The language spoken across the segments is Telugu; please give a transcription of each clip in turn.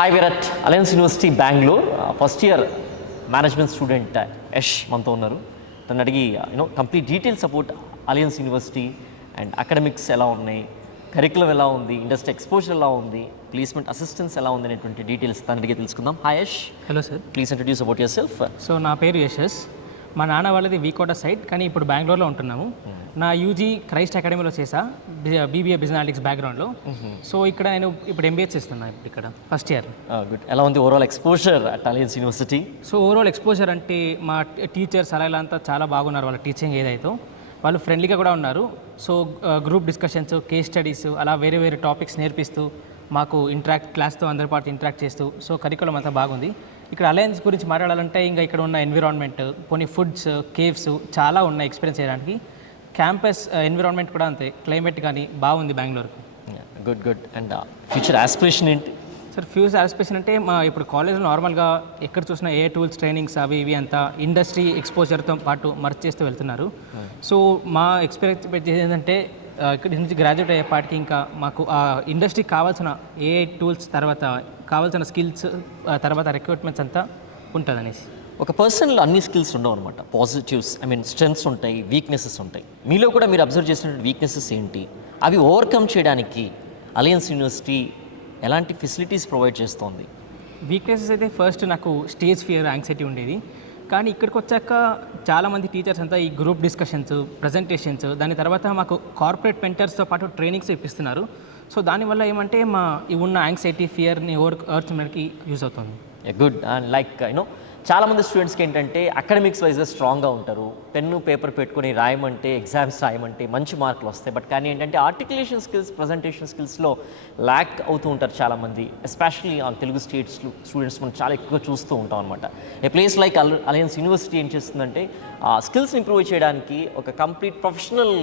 Hi Virat, alliance University Bengaluru first year management student Yash మనతో ఉన్నారు. తను అడిగి complete detail support alliance university and academics ఎలా ఉన్నాయి, కరికులం ఎలా ఉంది, ఇండస్ట్రీ ఎక్స్పోజర్ ఎలా ఉంది, ప్లేస్మెంట్ అసిస్టెన్స్ ఎలా ఉంది అనేటువంటి డీటెయిల్స్ తను అడిగి తెలుసుకుందాం. Hi Yash. Hello sir. Please introduce about your self. So నా పేరు యశస్. మా నాన్న వాళ్ళది వీకోట సైడ్, కానీ ఇప్పుడు బెంగళూరులో ఉంటున్నాము. నా యూజీ క్రైస్ట్ అకాడమీలో చేసా, బీబీఏ బిజినెస్ అనలిటిక్స్ బ్యాక్గ్రౌండ్లో. సో ఇక్కడ నేను ఇప్పుడు ఎంబీఏ చేస్తున్నాను ఇప్పుడు ఇక్కడ ఫస్ట్ ఇయర్. గుడ్. ఎలా ఉంది overall exposure at Alliance university? So overall exposure అంటే మా టీచర్స్ అలా ఇలా అంతా చాలా బాగున్నారు. వాళ్ళ టీచింగ్ ఏదైతే వాళ్ళు ఫ్రెండ్లీగా కూడా ఉన్నారు. So group discussions, case studies అలా వేరే వేరే టాపిక్స్ నేర్పిస్తూ మాకు క్లాస్తో అందరి పాటు ఇంటరాక్ట్ చేస్తూ, సో కరికులం అంతా బాగుంది. ఇక్కడ అలయన్స్ గురించి మాట్లాడాలంటే ఇంకా ఇక్కడ ఉన్న ఎన్విరాన్మెంట్, కొన్ని ఫుడ్స్, కేవ్స్ చాలా ఉన్నాయి ఎక్స్పీరియన్స్ చేయడానికి. క్యాంపస్ ఎన్విరాన్మెంట్ కూడా అంతే, క్లైమేట్ కానీ బాగుంది బెంగళూరుకు. Good good. And future aspiration ఏంటి? సార్ ఫ్యూచర్ ఆస్పిరేషన్ అంటే మా ఇప్పుడు కాలేజ్లో నార్మల్గా ఎక్కడ చూసినా ఏ టూల్స్ ట్రైనింగ్స్ అవి ఇవి అంతా ఇండస్ట్రీ ఎక్స్పోజర్తో పాటు మర్చ్ చేస్తూ వెళ్తున్నారు. సో మా ఎక్స్పెక్ట్ ఏంటంటే ఇక్కడ నుంచి గ్రాడ్యుయేట్ అయ్యేపాటికి ఇంకా మాకు ఆ ఇండస్ట్రీకి కావాల్సిన ఏ టూల్స్, తర్వాత కావాల్సిన స్కిల్స్, తర్వాత రిక్రూట్మెంట్స్ అంతా ఉంటుంది అనేసి. ఒక పర్సన్లో అన్ని స్కిల్స్ ఉండవు అనమాట. పాజిటివ్స్, స్ట్రెంగ్స్ ఉంటాయి, వీక్నెసెస్ ఉంటాయి. మీలో కూడా మీరు అబ్జర్వ్ చేసినటువంటి వీక్నెసెస్ ఏంటి? అవి ఓవర్కమ్ చేయడానికి అలయన్స్ యూనివర్సిటీ ఎలాంటి ఫెసిలిటీస్ ప్రొవైడ్ చేస్తోంది? వీక్నెసెస్ అయితే ఫస్ట్ నాకు స్టేజ్ ఫియర్, యాంగ్జైటీ ఉండేది. కానీ ఇక్కడికి వచ్చాక చాలామంది టీచర్స్ అంతా ఈ గ్రూప్ డిస్కషన్స్, ప్రజెంటేషన్స్, దాని తర్వాత మాకు కార్పొరేట్ మెంటర్స్తో పాటు ట్రైనింగ్స్ ఇప్పిస్తున్నారు. సో దానివల్ల ఏమంటే మా ఈ ఉన్న యాంగ్జైటీ, ఫియర్ని ఓవర్కమ్కి యూజ్ అవుతుంది. గుడ్. అండ్ లైక్ చాలామంది స్టూడెంట్స్కి ఏంటంటే అకాడమిక్స్ వైజ్గా స్ట్రాంగ్గా ఉంటారు. పెన్ను పేపర్ పెట్టుకొని రాయమంటే, ఎగ్జామ్స్ రాయమంటే మంచి మార్కులు వస్తాయి. బట్ కానీ ఏంటంటే ఆర్టికులేషన్ స్కిల్స్, ప్రజెంటేషన్ స్కిల్స్లో ల్యాక్ అవుతూ ఉంటారు చాలామంది. ఎస్పెషల్లీ తెలుగు స్టూడెంట్స్ మనం చాలా ఎక్కువ చూస్తూ ఉంటాం అనమాట. ఏ ప్లేస్ లైక్ అలయన్స్ యూనివర్సిటీ ఏం చేస్తుందంటే స్కిల్స్ని ఇంప్రూవ్ చేయడానికి ఒక కంప్లీట్ ప్రొఫెషనల్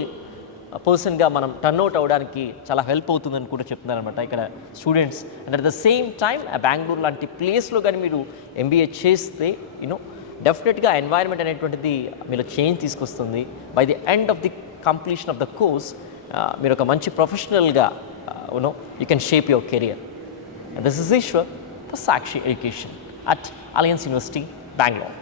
పర్సన్గా మనం టర్న్అవుట్ అవ్వడానికి చాలా హెల్ప్ అవుతుందని కూడా చెప్తున్నారనమాట ఇక్కడ students. And at the same time Bengaluru లాంటి ప్లేస్లో కానీ మీరు ఎంబీఏ చేస్తే డెఫినెట్గా ఎన్వైరన్మెంట్ అనేటువంటిది మీలో చేంజ్ తీసుకొస్తుంది. By the end of the completion of the course మీరు ఒక మంచి ప్రొఫెషనల్గా you can shape your career. This is Ishwar for Sakshi Education at Alliance University Bengaluru.